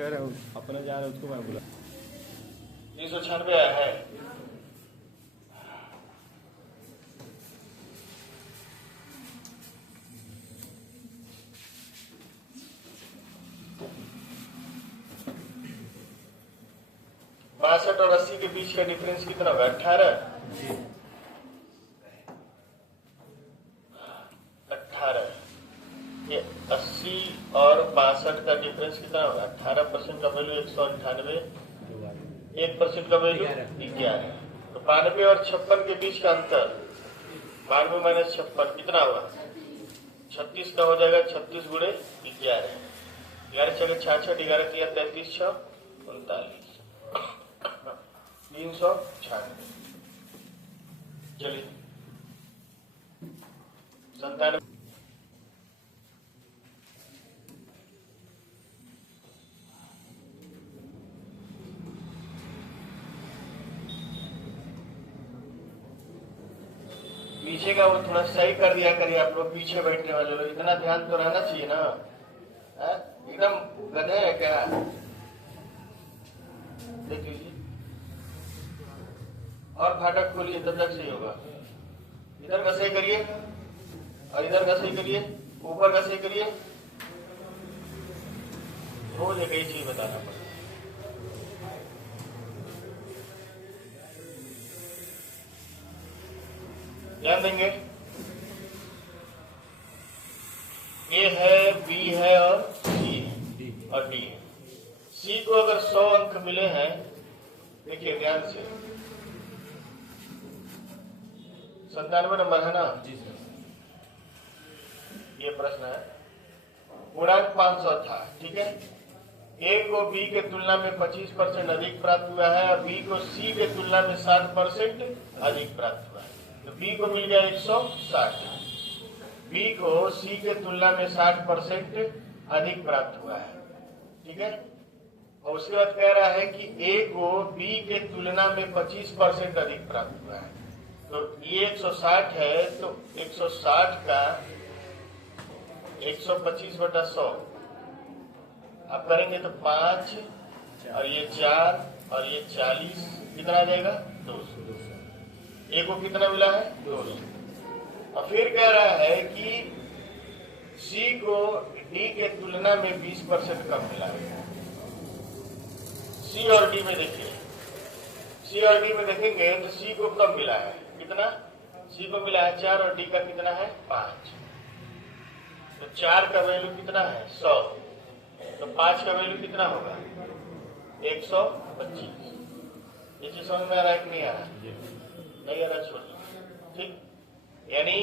कह रहे हो अपना जा रहे हो उसको मैं बोला 396 आया है। बासठ और 80 के बीच का डिफरेंस कितना होगा? 18। 18 ये 80 और 62 का डिफरेंस कितना होगा? 18% का वैल्यू 198, 1% का वैल्यू 11। तो 92 और 56 के बीच का अंतर 92 माइनस 56 कितना होगा? 36 का हो जाएगा। 36 गुणे 11, 11 चले 66, 11 किया 33, 6 39, 396। चलिए 97। पीछे का वो थोड़ा सही कर दिया करिए आप लोग, पीछे बैठने वाले लोग, इतना ध्यान तो रहना चाहिए ना। एकदम गधे है क्या? देख लीजिए और फाटक खोलिए तब तक सही होगा। इधर का सही करिए और इधर का सही करिए, ऊपर का सही करिए। रोज एक ही चीज बताना पड़ेगा। ध्यान देंगे। ए है, बी है और सी है और डी है। सी को अगर 100 अंक मिले हैं, देखिए ध्यान से, 97 नंबर है ना जी सर। ये प्रश्न है, पूर्णांक 500 था, ठीक है। ए को बी के तुलना में 25% अधिक प्राप्त हुआ है और बी को सी के तुलना में 60% अधिक प्राप्त हुआ है। तो बी को मिल गया 160, बी को सी के तुलना में 60% अधिक प्राप्त हुआ है, ठीक है। और उसके बाद कह रहा है कि ए को बी के तुलना में 25% अधिक प्राप्त हुआ है। तो ये 160 है, तो 160 का 125/100 आप करेंगे तो 5 और ये 4 और ये 40 कितना आ जाएगा? 200। ए को कितना मिला है? 200। और फिर कह रहा है कि सी को डी के तुलना में 20% कम मिला है। सी और डी में देखिए, सी और डी में देखेंगे तो सी को कम मिला है, कितना? सी को मिला है 4 और डी का कितना है? 5। तो 4 का वैल्यू कितना है? 100। तो 5 का वैल्यू कितना होगा? 125। ये चीज समझ में आ रहा है कि नहीं आ रहा? नहीं आ रहा, छोड़िए, ठीक। यानी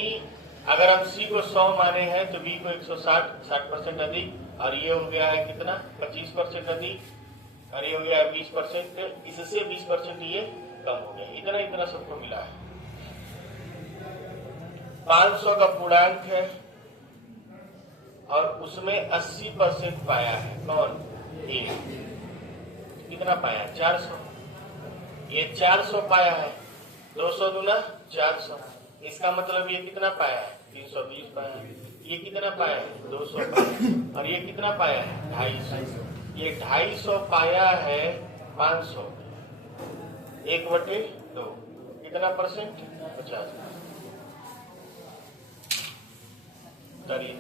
अगर हम सी को 100 माने हैं तो बी को 160, 60% अधिक, और ये हो गया है कितना? 25% अधिक, और ये हो गया 20%, इससे 20% ये कम हो गया। इतना इतना सबको मिला है। 500 का पूर्णांक है और उसमें 80% पाया है। कौन? ए। कितना पाया? 400। ये 400 पाया है, 200 दूना 400। इसका मतलब ये कितना पाया है? 320 पाया है। ये कितना पाया है? 200 पाया है। और ये कितना पाया है? 250। ये 250 पाया है 500, 1/2 कितना परसेंट? 50। करिए।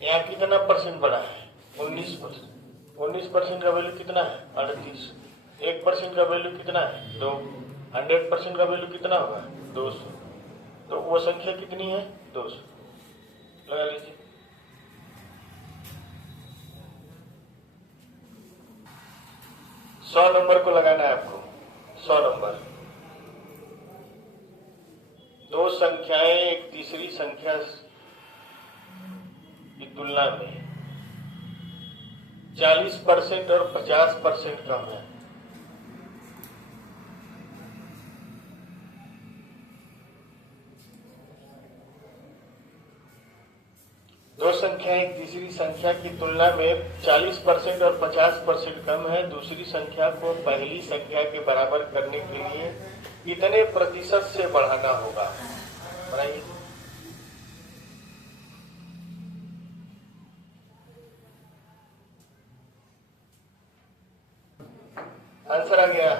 यहाँ कितना परसेंट बढ़ा है? 19%। 19% का वैल्यू कितना है? 38। 1% का वैल्यू कितना है? 2। 100% का वैल्यू कितना होगा? 200। तो वो संख्या कितनी है? 200। लगा लीजिए। सौ नंबर को लगाना है आपको। 100 नंबर, दो संख्याएं एक तीसरी संख्या की तुलना में 40% और 50% कम है। दो संख्याएं तीसरी संख्या की तुलना में 40% और 50% कम है, दूसरी संख्या को पहली संख्या के बराबर करने के लिए कितने प्रतिशत से बढ़ाना होगा? बताइए। आंसर आ गया?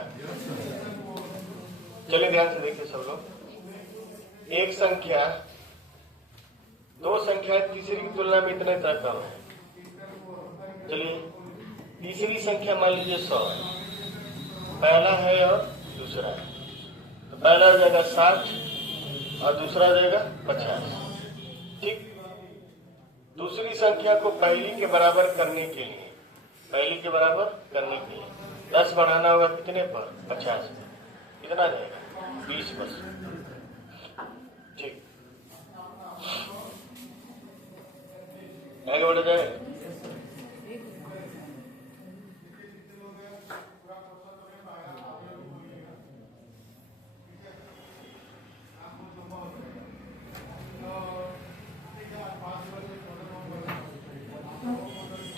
चलिए ध्यान से देखिए सब लोग। एक संख्या दो संख्या तीसरी की तुलना में इतने तरह कम है। चलिए तीसरी संख्या मान लीजिए 100 है, पहला है और दूसरा है, तो पहला हो जाएगा 60 और दूसरा हो जाएगा 50। ठीक। दूसरी संख्या को पहली के बराबर करने के लिए 10 बढ़ाना होगा कितने पर? 50 में। कितना जाएगा? 20%। ठीक, आगे बढ़ जाए।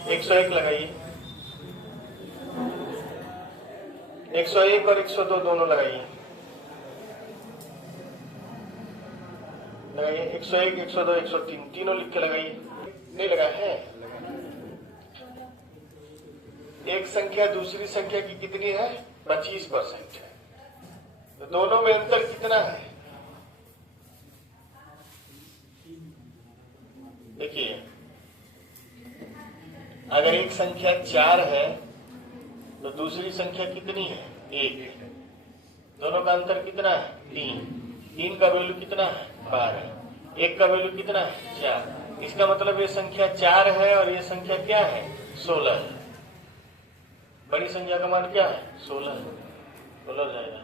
एक 101 लगाइए। 101 और 102 दोनों लगाइए। 101, 102, 103 तीनों लिख के लगाइए। नहीं लगा है? एक संख्या दूसरी संख्या की कितनी है? 25% है, तो दोनों में अंतर कितना है? देखिए, अगर एक संख्या 4 है तो दूसरी संख्या कितनी है? 1। दोनों का अंतर कितना है? 3। 3 का वैल्यू कितना है? 12। 1 का वैल्यू कितना है? 4। इसका मतलब ये संख्या 4 है और ये संख्या क्या है? 16 है। बड़ी संख्या का मान क्या है? 16 है। 16 जाएगा।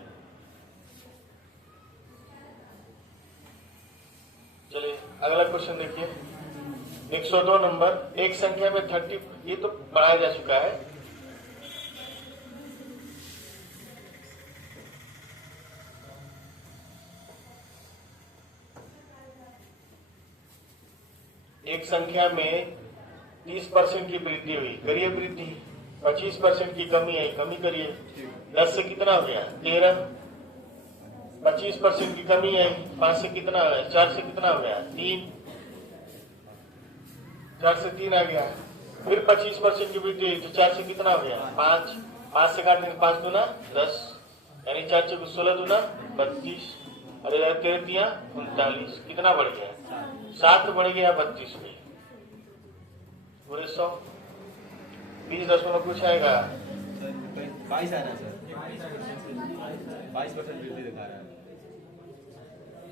चलिए अगला क्वेश्चन देखिए। 102 नंबर। एक संख्या में 30, ये तो पढ़ाया जा चुका है। एक संख्या में 30% की वृद्धि हुई, करिए वृद्धि। 25% की कमी आई, कमी करिए। 10 से कितना हो गया? 13। 25% की कमी आई, 5 से कितना हो गया? 4 से कितना हो गया? 3। 4 से 3 आ गया। फिर 25% की वृद्धि हुई, तो 4 से कितना हो गया? 5। 5 से काटने 5 दूना 10, यानी 4 से 16 दूना 32, अरे 13 दिया 39। कितना बढ़ गया? 7 बढ़ गया 32 में। पूरे 100। 20 दशमलव कुछ आएगा? 22 आना सर। 22% वृद्धि दिखा रहा है।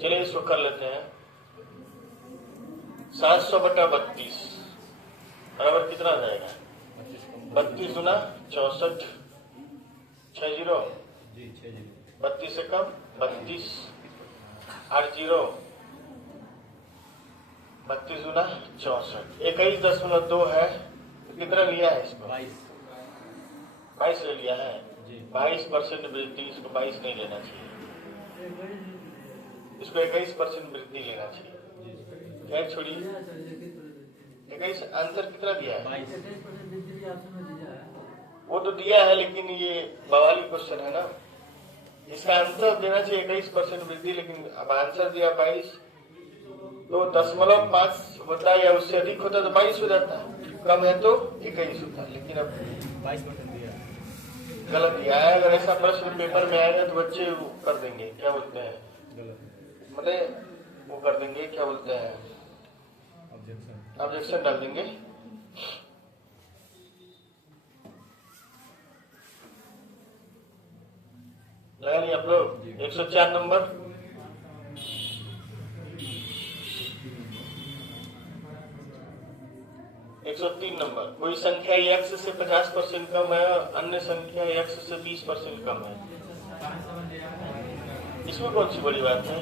चलिए इसको कर लेते हैं। 700/32 बराबर कितना आ जाएगा? 32 गुना 64। 60 जी 60। 32 से कम 32। 80 32 गुना 64। 21.2 है, तो कितना लिया है इसको? 22 ले लिया है। 22% वृद्धि, इसको 22 नहीं लेना चाहिए, इसको 21% वृद्धि लेना चाहिए। क्या छोड़िए, 21 आंसर कितना दिया है? वो तो दिया है, लेकिन ये बवाली क्वेश्चन है ना, इसका आंसर देना चाहिए 21% वृद्धि, लेकिन अब आंसर दिया 22, तो 0.5 होता है या उससे अधिक होता तो 22 हो जाता, कम है तो 21 होता, लेकिन अब 22% दिया, गलत दिया है। अगर ऐसा प्रश्न पेपर में आएगा तो बच्चे वो कर देंगे, क्या बोलते हैं, मतलब वो कर देंगे, क्या बोलते हैं, ऑब्जेक्शन डाल देंगे। लगा लिया आप लोग? 104 नंबर। एक 103 नंबर। कोई संख्या x से 50% कम है और अन्य संख्या x से 20% कम है, इसमें कौन सी बड़ी बात है?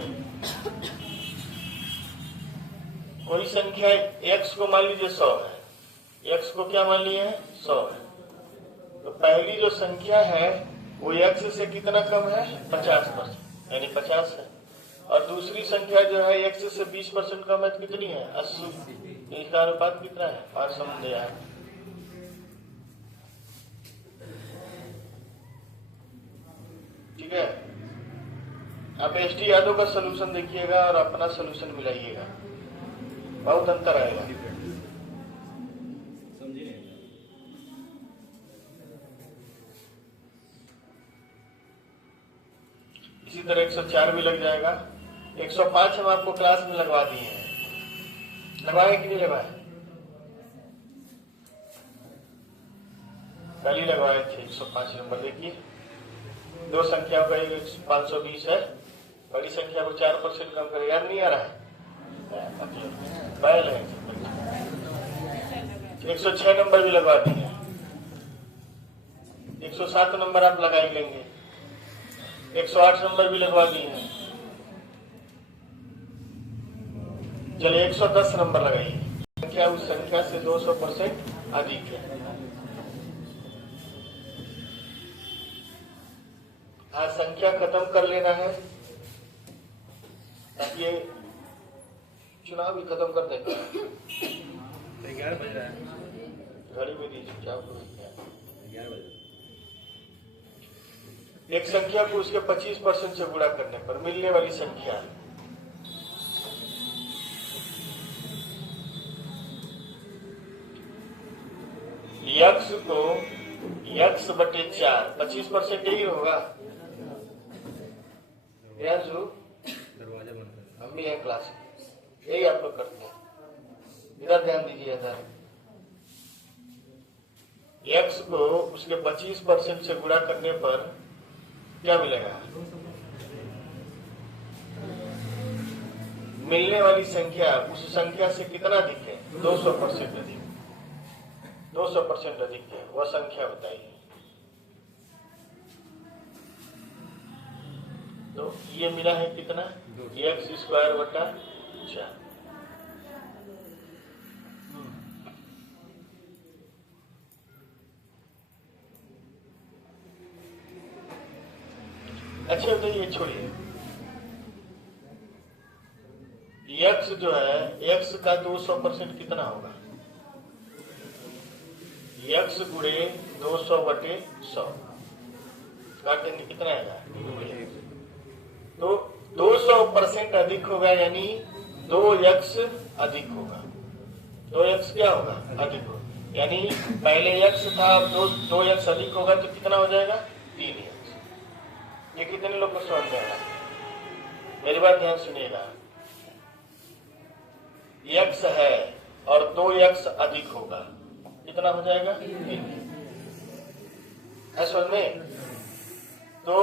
कोई संख्या x को मान लीजिए 100 है, x को क्या मान लिया है? 100 है, तो पहली जो संख्या है वो x से कितना कम है? 50%, यानी 50 है। और दूसरी संख्या जो है x से 20% कम है तो कितनी है 80। इसका अनुपात कितना है 5:8। ठीक है। अब एसटी यादव का सलूशन देखिएगा और अपना सलूशन मिलाइएगा, बहुत अंतर आएगा। समझिए नहीं। इसी तरह 104 भी लग जाएगा। 105 हम आपको क्लास में लगवा दिए हैं, लगवाए कि नहीं लगवाए? कल ही लगवाए थे। 105 नंबर देखिए, दो संख्या का 520 है, बड़ी संख्या को 4% कम करे। याद नहीं आ रहा है? बैल है। 106 नंबर भी लगवा दिए। 107 नंबर आप लगा ही लेंगे। 108 नंबर भी लगवा दिए हैं। चलिए 110 नंबर लगाइए। संख्या उस संख्या से 200% अधिक है। आज संख्या खत्म कर लेना है ताकि ये चुनाव भी खत्म कर देगा। 11 बज रहा है। घड़ी में दीजिए क्या 11 बज एक संख्या को उसके 25% से गुणा करने पर मिलने वाली संख्या यक्स को यक्स बटे 4 25% यही होगा। दरवाजा बंद कर। हम भी हैं क्लास में, यही आप लोग करते हैं। इधर ध्यान दीजिए। इधर यक्स को उसके 25% से गुणा करने पर क्या मिलेगा? मिलने वाली संख्या उस संख्या से कितना अधिक है? 200% अधिक। 200% अधिक है, वह संख्या बताइए। तो ये मिला है कितना? x² बटा 4। अच्छा तो ये छोड़िए, x जो है x का 200% कितना होगा? x गुणे 200 बटे 100 काटेंगे कितना आएगा? तो 200% अधिक होगा, यानी 2x अधिक होगा। 2x क्या होगा? अधिक होगा। यानी पहले x था, अब 2x अधिक होगा तो कितना हो जाएगा? 3x। ये कितने लोग को समझ में आया? मेरी बात ध्यान सुनिएगा। x है और 2x अधिक होगा, कितना हो जाएगा? 3। समझ में? तो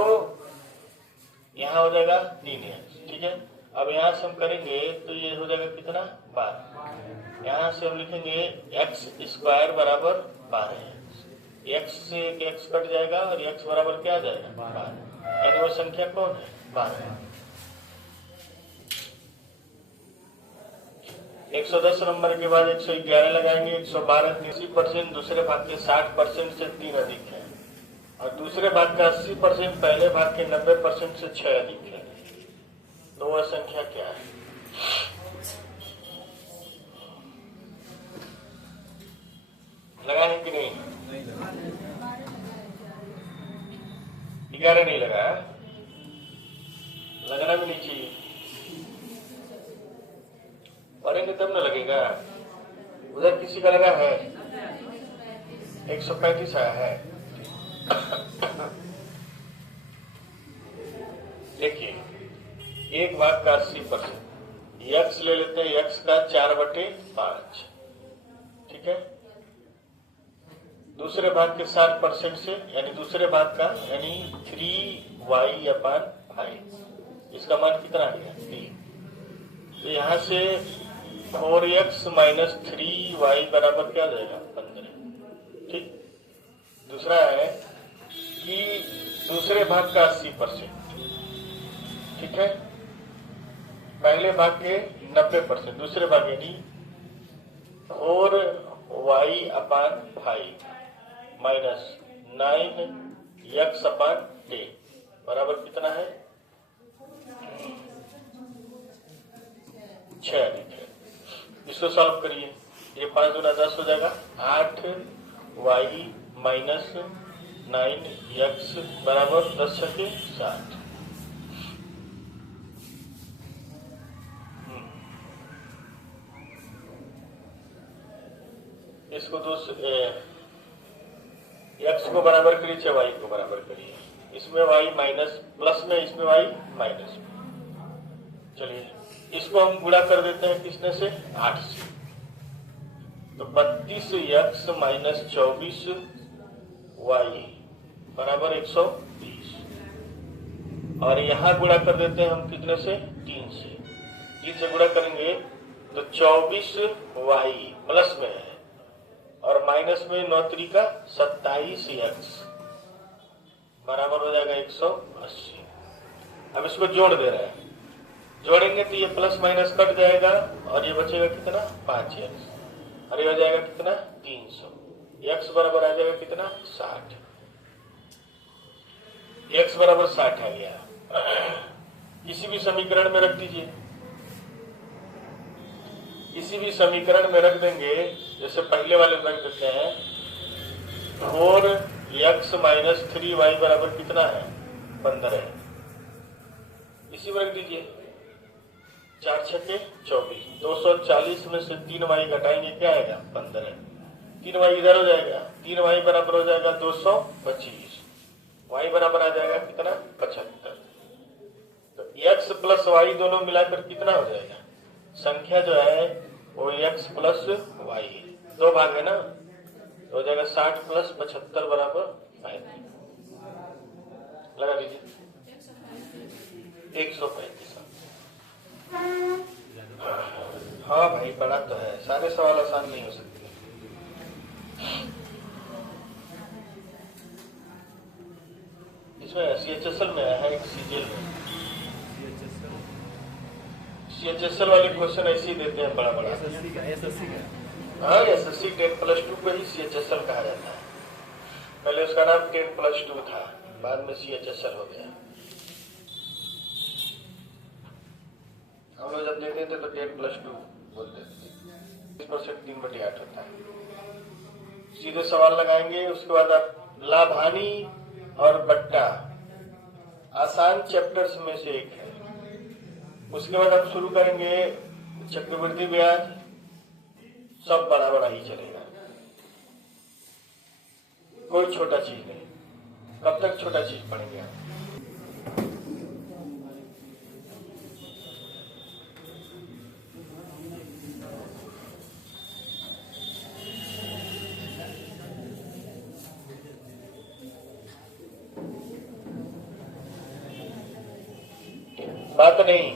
यहाँ हो जाएगा 3x। ठीक है। अब यहाँ से हम करेंगे तो ये हो जाएगा कितना? 12। यहाँ से हम लिखेंगे x² बराबर 12। x से एक x कट जाएगा और x बराबर क्या आ जाएगा? 12। यानी वो संख्या कौन है? 12। 110 नंबर के बाद 111 लगाएंगे। 112 30%, दूसरे भाग के 60% से 3 अधिक है, और दूसरे भाग का 80% पहले भाग के 90% से 6 अधिक है। तो वह संख्या क्या है? लगा है कि नहीं? 11 नहीं लगा, लगना भी नहीं चाहिए। पढ़ेंगे तब न लगेगा। उधर किसी का लगा है? 135 आया है। देखिए, एक भाग का 80%, यक्स ले लेते हैं, यक्स का 4/5। ठीक है। दूसरे भाग के 60% से, यानी दूसरे भाग का, यानी 3y/5, इसका मान कितना आ गया? 3। तो यहां से 4x माइनस 3y बराबर क्या जाएगा? 15। ठीक। दूसरा है कि दूसरे भाग का 80%। ठीक है। पहले भाग के 90%, दूसरे भाग यानी 4y/5 माइनस 9x/10 बराबर कितना है? 6 अधिक है। इसको सॉल्व करिए, ये 5 दूना 10 हो जाएगा, 8y माइनस 9x बराबर 10 छके 60। इसको x को बराबर करिए, चाहे y को बराबर करिए। इसमें y माइनस प्लस में, इसमें y माइनस में। चलिए इसको हम गुणा कर देते हैं किसने से, 8 से। तो 32x माइनस 24y बराबर 120। और यहां गुणा कर देते हैं हम कितने से, 3 से। 3 से गुणा करेंगे तो 24y प्लस में है और माइनस में 9 त्रिका 27x बराबर हो जाएगा 180। अब इसको जोड़ दे रहे हैं, जोड़ेंगे तो ये प्लस माइनस कट जाएगा और ये बचेगा कितना, 5x। और ये हो जाएगा कितना, 300। x बराबर आ जाएगा कितना, 60। x बराबर 60 आ गया। किसी भी समीकरण में रख दीजिए, किसी भी समीकरण में रख देंगे। जैसे पहले वाले में रख देते हैं, 4x माइनस 3y बराबर कितना है, 15 है। इसी में रख दीजिए, 4 छके 24। 240 में से 3y घटाएंगे, क्या आएगा, 15 है। 3y इधर हो जाएगा, 3y बराबर हो जाएगा 225। y बराबर आ जाएगा कितना, 75। तो x प्लस y दोनों मिलाकर कितना हो जाएगा, संख्या जो है वो x प्लस y, 2 भाग है ना, तो हो जाएगा 60 प्लस 75 बराबर 35। लगा लीजिए 135। हाँ भाई बड़ा तो है, सारे सवाल आसान नहीं हो सकते। इसमें CHSL में है, एक CGL में। CHSL वाले क्वेश्चन ऐसे ही देते हैं, बड़ा बड़ा। हाँ, SSC 10+2 को ही CHSL कहा जाता है। पहले उसका नाम 10+2 था, बाद में CHSL हो गया। हम लोग जब देते थे तो 10+2 बोलते थे। 30% 3/8 होता है। सीधे सवाल लगाएंगे, उसके बाद आप लाभानी और बट्टा आसान चैप्टर्स में से एक है। उसके बाद आप शुरू करेंगे चक्रवृद्धि ब्याज, सब बड़ा बड़ा ही चलेगा, कोई छोटा चीज नहीं। कब तक छोटा चीज पढ़ेंगे आप? बात नहीं,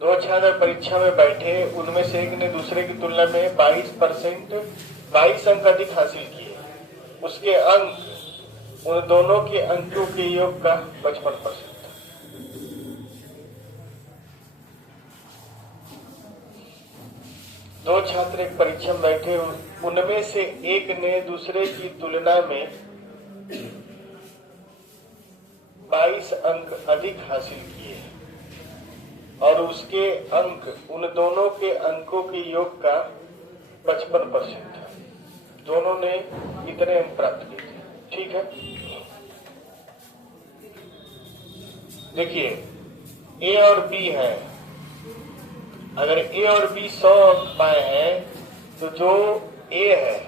2 छात्र परीक्षा में बैठे, उनमें से एक ने दूसरे की तुलना में 22 अंक अधिक हासिल किए। उसके अंक उन दोनों के अंकों के योग का 55% था। दो छात्र एक परीक्षा में बैठे, उनमें से एक ने दूसरे की तुलना में 22 अंक अधिक हासिल किए और उसके अंक उन दोनों के अंकों के योग का 55% था। दोनों ने इतने अंक प्राप्त किए थे, ठीक है। देखिए A और B है, अगर A और B 100 अंक पाए हैं तो जो A है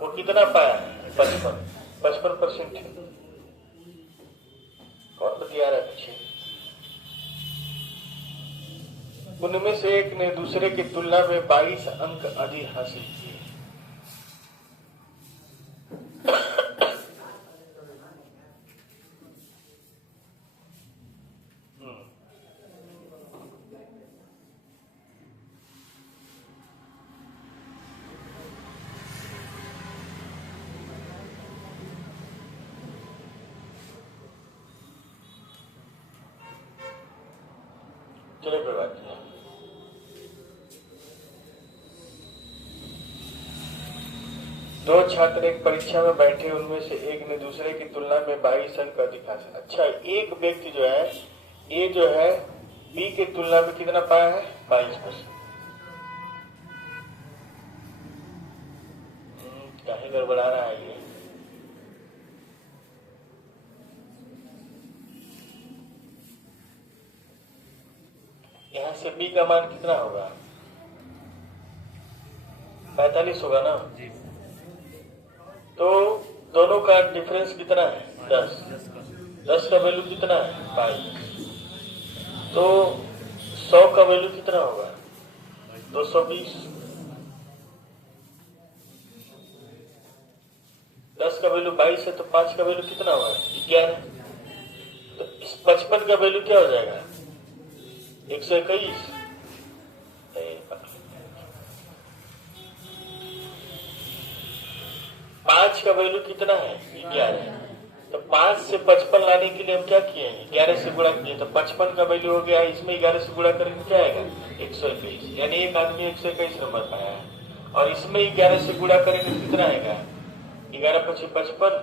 वो कितना पाया है, 55% है। और बतिया रहा पीछे, उनमें से एक ने दूसरे की तुलना में 22 अंक अधिक हासिल किए। चलो कोई बात नहीं। दो छात्र एक परीक्षा में बैठे, उनमें से एक ने दूसरे की तुलना में 22 अंक अधिक हासिल। अच्छा, एक व्यक्ति जो है, ये जो है बी की तुलना में कितना पाया है? 22%। काहे गड़बड़ा रहा है ये? यहां से बी का मान कितना होगा? 45 होगा ना? जी। तो दोनों का डिफरेंस कितना है? 10। 10 का वैल्यू कितना है? 22। तो 100 का वैल्यू कितना होगा? 220। 10 का वैल्यू 22 है तो 5 का वैल्यू कितना होगा? 11। तो इस 55 का वैल्यू क्या हो जाएगा? 121। 5 का वैल्यू कितना है? 11। तो 5 से 55 लाने के लिए हम क्या किए हैं? 11 से गुणा किए। तो 55 का वैल्यू हो गया, इसमें 11 से गुणा करेंगे क्या आएगा? 121। यानी एक आदमी 121 नंबर पाया है। और इसमें 11 से गुणा करेंगे कितना आएगा? 11 × 5 = 55।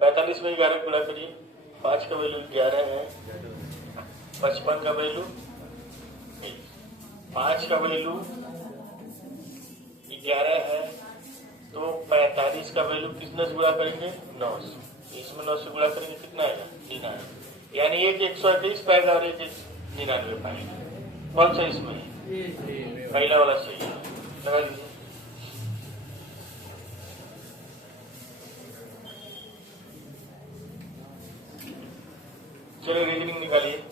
45 में 11 गुणा करिए। 5 का वैल्यू 11 है, 55 का वैल्यू 5 का वैल्यू 11 है, तो 45 का वैल्यू किसने से गुणा करेंगे? 9 से। इसमें 9 से गुणा करेंगे कितना आएगा? 99। यानी एक 121 पाएगा और एक 99 पाएगा। कौन सा इसमें? पहला वाला सही है, लगा लीजिए। चलो रीजनिंग निकालिए।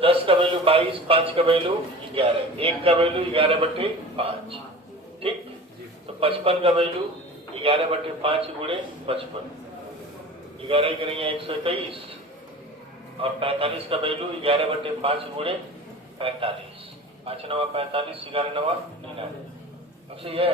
10 का वैल्यू 22, 5 का वैल्यू 11, 1 का वैल्यू 11/5। ठीक। तो 55 का वैल्यू 11/5 गुणे 55, 11 करेंगे 121। और 45 का वैल्यू 11/5 गुणे 45। 5 × 9 = 45, 11 × 9 = 99। अब सही है।